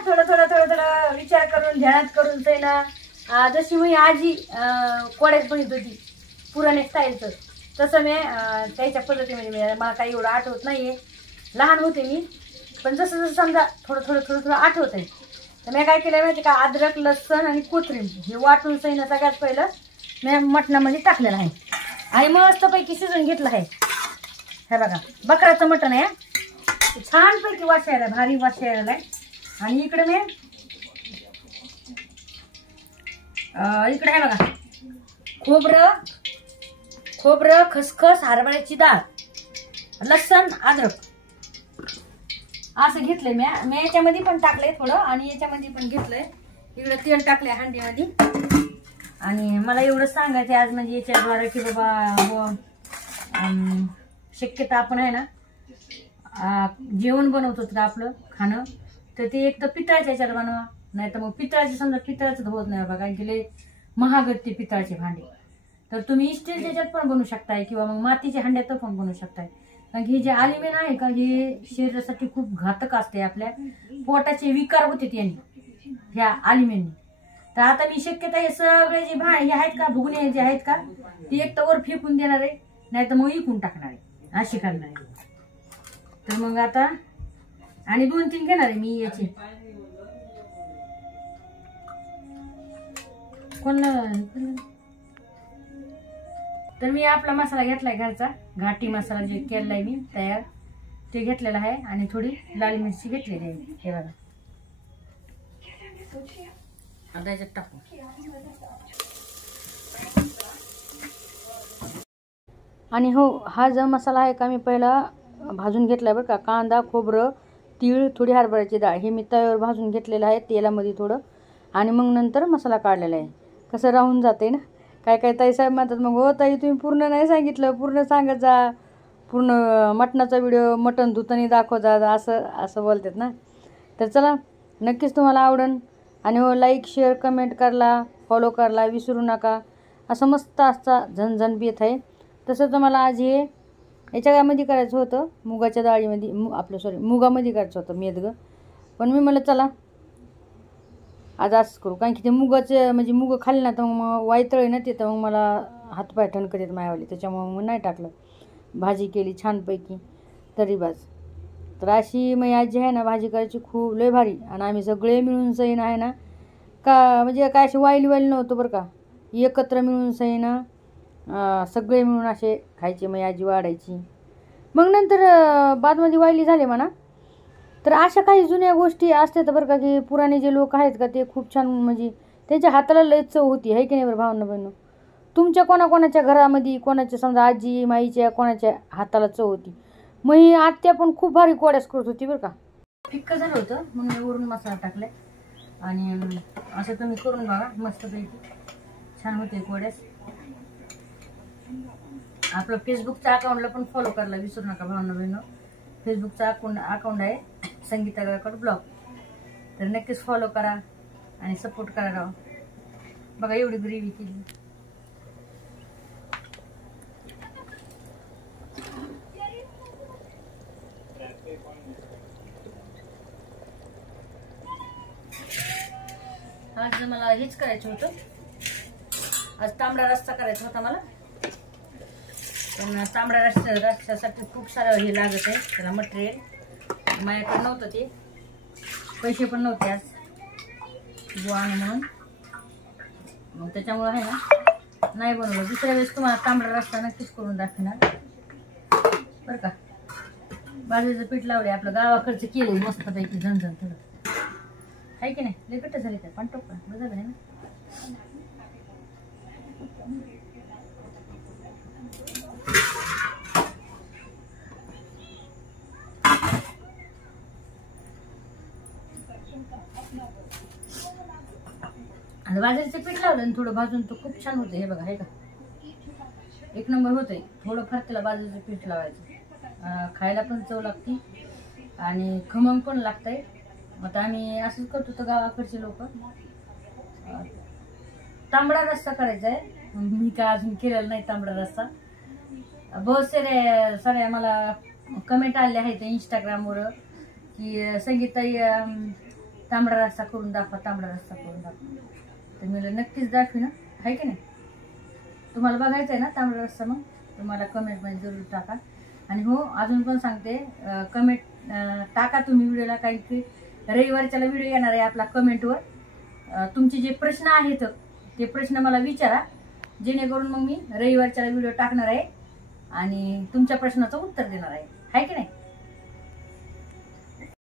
थोडं थोडं थोडं थोडं विचार करून ध्यानात करून ते ना जशी मी आजी कोड्यात बनत होती पुराणे स्टाईलचं तसं मी त्याच्या पद्धतीमध्ये मला काही एवढं आठवत नाहीये लहान होते मी पण जसं जसं समजा थोडं थोडं थोडं थोडं आठवत आहे तर मी काय केलं माहिती का अद्रक लसण आणि कोथिंबीर हे वाटून सैन सगळ्यात पहिलं मी मटणामध्ये टाकलेलं आहे आणि मस्तपैकी शिजून घेतलं आहे हे बघा बकराचं मटण आहे छानपैकी वास यायला भारी वास यायला आहे आणि इकडे मी इकडे आहे बघा खोबरं खसखस हरभऱ्याची डाळ लसण अद्रक असं घेतलंय मी याच्यामध्ये पण टाकलंय थोडं आणि याच्यामध्ये पण घेतलंय इकडे तेल टाकलंय हंडीमध्ये आणि मला एवढं सांगायचं आज म्हणजे याच्याद्वारे की बाबा शक्यता आपण आहे ना जेवण बनवतो तर आपलं खाणं तर ते एक तर पितळाच्या याच्यात बनवा नाही तर मग पितळाचे समजा पितळाचं होत नाही बघा गेले महाग ते पितळाचे भांडे तर तुम्ही स्टीलच्या याच्यात पण बनवू शकताय किंवा मग मातीच्या हांड्यात पण बनवू शकताय कारण की हे जे ॲल्युमिनियम आहे का हे शरीरासाठी खूप घातक असते आपल्या पोटाचे विकार होते यांनी ह्या ॲल्युमिनियम तर आता मी शक्यता हे सगळे जे हे आहेत का भुगणे जे आहेत का ते एक तर वर फेकून देणार आहे नाही तर मग इकून टाकणार आहे अशी करणार आहे तर मग आता आणि 2-3 घेणार आहे मी याचे तर मी आपला मसाला घेतलाय घरचा घाटी मसाला जे केलाय मी तयार ते घेतलेला आहे आणि थोडी लाल मिरची घेतलेली आहे हे बघा आता याच्यात टाकू आणि हो हा जो मसाला आहे का मी पहिला भाजून घेतलाय बरं का कांदा खोबरं तीळ थोडी हरभऱ्याची डाळ हे मी तव्यावर भाजून घेतलेलं आहे तेलामध्ये थोडं आणि मग नंतर मसाला काढलेला आहे कसं राहून जाते ना काय काय ताई साहेब म्हणतात मग हो ताई तुम्ही पूर्ण नाही सांगितलं पूर्ण सांगत जा पूर्ण मटणाचा व्हिडिओ मटण धुतानी दाखव जा असं बोलतात ना तर चला नक्कीच तुम्हाला आवडेल आणि हो लाईक शेअर कमेंट करायला फॉलो करायला विसरू नका असं मस्त असता झणझणबीत आहे तसं तुम्हाला आज हे याच्यामध्ये करायचं होतं मुगाच्या डाळीमध्ये मुगामध्ये करायचं होतं मेदगं पण मी म्हणलं चला आज असंच करू कारण की ते मुगाचं म्हणजे मुग खाल्लं ना तर मग वायतळे ना ते तर मग मला हातपाय ठणकत येत मायावाले त्याच्यामुळे मग नाही टाकलं भाजी केली छानपैकी तरीबाज तर अशी मग आजी आहे ना भाजी करायची खूप लय भारी आणि आम्ही सगळे मिळून सैन आहे ना का म्हणजे काय असे वाईली नव्हतं बरं का एकत्र मिळून सैन सगळे मिळून असे खायचे मग आजी वाढायची मग नंतर बादमध्ये वाईली झाले म्हणा तर अशा काही जुन्या गोष्टी असतात बरं का की पुराणे जे लोक आहेत का ते खूप छान म्हणजे त्यांच्या हाताला लय चव होती आहे की नाही बरं भावना बहिणं तुमच्या कोणाकोणाच्या घरामध्ये कोणाच्या समजा आजी माईच्या कोणाच्या हाताला चव होती मग ही आत्या पण खूप भारी कोड्यास करत होती बरं का फिक्क झालं होतं म्हणून मी वरून मसाला टाकलाय आणि असं तुम्ही करून बघा मस्तपैकी छान होते कोड्यास आपलं फेसबुकच्या अकाउंटला पण फॉलो करायला विसरू नका भावना बहिणं फेसबुकचा अकाउंट आहे संगीता गायकवाड ब्लॉग तर नक्कीच फॉलो करा आणि सपोर्ट करा राव बघा एवढी ग्रेव्ही केली आज मला हेच करायचं होतं आज तांबडा रस्सा करायचा होता मला पण तांबडा रस्स्यासाठी खूप सारं हे लागत आहे त्याला मटेरियल माझ्याकडे नव्हतं ते पैसे पण नव्हते आज बुवा म्हणून मग त्याच्यामुळं आहे ना नाही बनवलं दुसऱ्या वेळेस तुम्हाला तांबडा रस्सा नक्कीच करून दाखवणार बरं का बाजरीचं पीठ लावले आपलं गावाकडचं केलं मस्तपैकी झणझण थोडं आहे की नाही लेकट झाले त्या पण टोक बरोबर आहे ना आणि बाजरीचं पीठ लावलं आणि थोडं भाजून तो खूप छान होतं हे बघा हे का एक नंबर होतंय थोडं फार त्याला बाजरीचं पीठ लावायचं खायला पण चव लागते आणि खमंग पण लागतंय मग आम्ही असंच करतो तर गावाकडचे लोक तांबडा रस्सा करायचा आहे मी काय अजून केलेला नाही तांबडा रस्सा बहुत सारे मला कमेंट आले आहेत इंस्टाग्रामवर की संगीताई तांबडा रस्सा करून दाखवा, तांबडा रस्सा करून दाखवा. तर मी नक्कीच दाखवी ना, आहे की नाही. तुम्हाला बघायचं आहे ना तांबडा रस्सा, मग तुम्हाला कमेंटमध्ये जरूर टाका. आणि हो अजून पण सांगते, कमेंट टाका तुम्ही व्हिडिओला. काही की रविवारच्याला व्हिडिओ येणार आहे आपला. कमेंटवर तुमचे जे प्रश्न आहेत ते प्रश्न मला विचारा, जेणेकरून मग मी रविवारच्याला व्हिडिओ टाकणार आहे आणि तुमच्या प्रश्नाचं उत्तर देणार आहे की नाही.